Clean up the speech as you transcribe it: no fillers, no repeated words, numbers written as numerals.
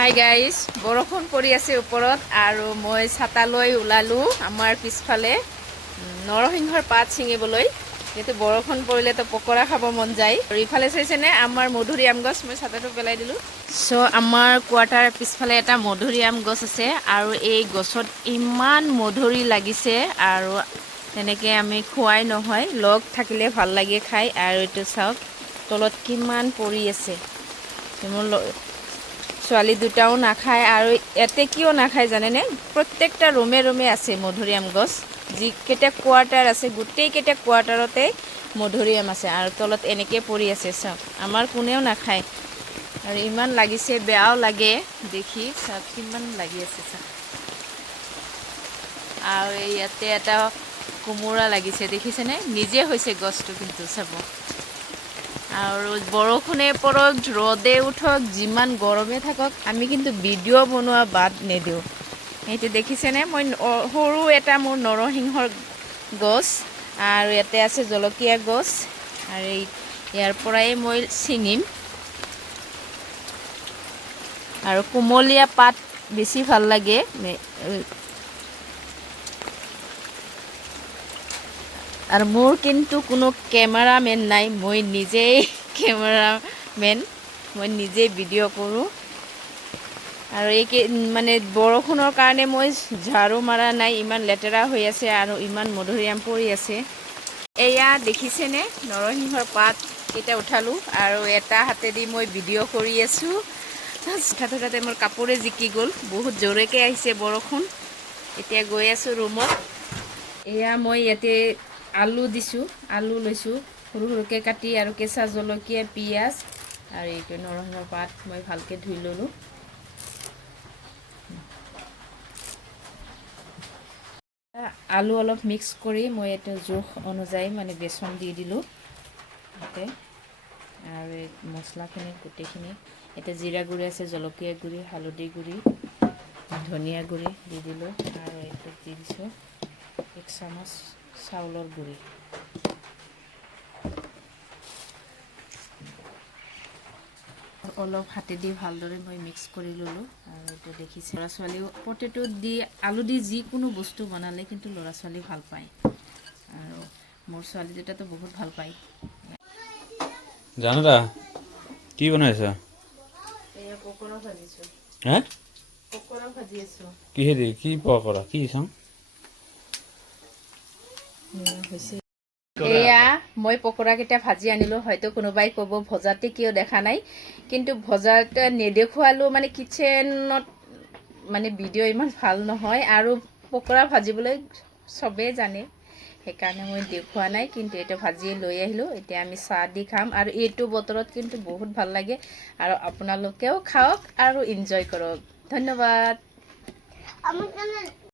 Hi guys, বৰষুণ পৰি আছে ওপৰত আৰু মই ছাতা লৈ ওলালোঁ আমাৰ পিছফালে নৰসিংহৰ পাত ছিঙিবলৈ। যিহেতু বৰষুণ পৰিলেতো পকৰা খাব মন যায়। আৰু ইফালে চাইছেনে আমাৰ মধুৰিআম গছ, মই ছাতাটো পেলাই দিলোঁ। আমাৰ কোৱাৰ্টাৰ পিছফালে এটা মধুৰিআম গছ আছে আৰু এই গছত ইমান মধুৰি লাগিছে আৰু তেনেকৈ আমি খোৱাই নহয়, লগ থাকিলে ভাল লাগে খাই। আৰু এইটো চাওক তলত কিমান পৰি আছে। মোৰ ছোৱালী দুটাও নাখায় আৰু ইয়াতে কিয় নাখায় জানেনে? প্ৰত্যেকটা ৰুমে আছে মধুৰিআম গছ। যিকেইটা কোৱাৰ্টাৰ আছে গোটেইকেইটা কোৱাৰ্টাৰতে মধুৰিআম আছে আৰু তলত এনেকৈ পৰি আছে চাওক। আমাৰ কোনেও নাখায় আৰু ইমান লাগিছে, বেয়াও লাগে দেখি। চাওক কিমান লাগি আছে চাওক। আৰু ইয়াতে এটা কোমোৰা লাগিছে দেখিছেনে? নিজে হৈছে গছটো, কিন্তু চাব। আৰু বৰষুণে পৰক, ৰ'দে উঠক, যিমান গৰমে থাকক, আমি কিন্তু ভিডিঅ' বনোৱা বাদ নিদিওঁ। সেইটো দেখিছেনে? মই সৰু এটা মোৰ নৰসিংহৰ গছ আৰু ইয়াতে আছে জলকীয়া গছ আৰু ইয়াৰ পৰাই মই ছিঙিম। আৰু কুমলীয়া পাত বেছি ভাল লাগে। আৰু মোৰ কিন্তু কোনো কেমেৰামেন নাই, মই নিজেই কেমেৰামেন, মই নিজেই ভিডিঅ' কৰোঁ। আৰু মানে বৰষুণৰ কাৰণে মই ঝাৰু মাৰা নাই, ইমান লেতেৰা হৈ আছে আৰু ইমান মধুৰিআম পৰি আছে। এয়া দেখিছেনে নৰসিংহৰ পাত কেইটা উঠালোঁ আৰু এটা হাতেদি মই ভিডিঅ' কৰি আছোঁ। হঠাতে মোৰ কাপোৰে জিকি গ'ল, বহুত জোৰেকৈ আহিছে বৰষুণ। এতিয়া গৈ আছোঁ ৰুমত। এয়া মই ইয়াতে আলু দিছোঁ, আলু লৈছোঁ সৰু সৰুকৈ কাটি আৰু কেঁচা জলকীয়া, পিঁয়াজ আৰু এইটো নৰসিংহৰ পাত মই ভালকৈ ধুই ল'লোঁ। আলু অলপ মিক্স কৰি মই এইটো জোখ অনুযায়ী মানে বেচন দি দিলোঁ তাতে। আৰু এই মছলাখিনি গোটেইখিনি এতিয়া জিৰা গুড়ি আছে, জলকীয়া গুড়ি, হালধি গুড়ি, ধনিয়া গুড়ি দি দিলোঁ আৰু এইটো দি দিছোঁ 1 চামুচ চাউলৰ গুড়ি। অলপ হাতেদি ভালদৰে মই মিক্স কৰি ল'লোঁ আৰু এইটো দেখিছে ল'ৰা ছোৱালীও পটেটো দি আলু দি যিকোনো বস্তু বনালে কিন্তু ল'ৰা ছোৱালী ভাল পায় আৰু মোৰ ছোৱালী দুটাতো বহুত ভাল পায়। জানো দা কি বনাইছা? এয়া পকৰা ভাজিছোঁ। হে? পকৰা ভাজি আছোঁ। কিহেদি? কি পকৰা? কি চাওঁ? এয়া মই পকৰাকেইটা ভাজি আনিলোঁ। হয়তো কোনোবাই ক'ব ভজাতে কিয় দেখা নাই, কিন্তু ভজাতে নেদেখুৱালোঁ মানে কিটচেনত মানে ভিডিঅ' ইমান ভাল নহয় আৰু পকৰা ভাজিবলৈ চবেই জানে, সেইকাৰণে মই দেখুওৱা নাই। কিন্তু এইটো ভাজিয়ে লৈ আহিলোঁ। এতিয়া আমি চাহ দি খাম আৰু এইটো বতৰত কিন্তু বহুত ভাল লাগে আৰু আপোনালোকেও খাওক আৰু এনজয় কৰক। ধন্যবাদ।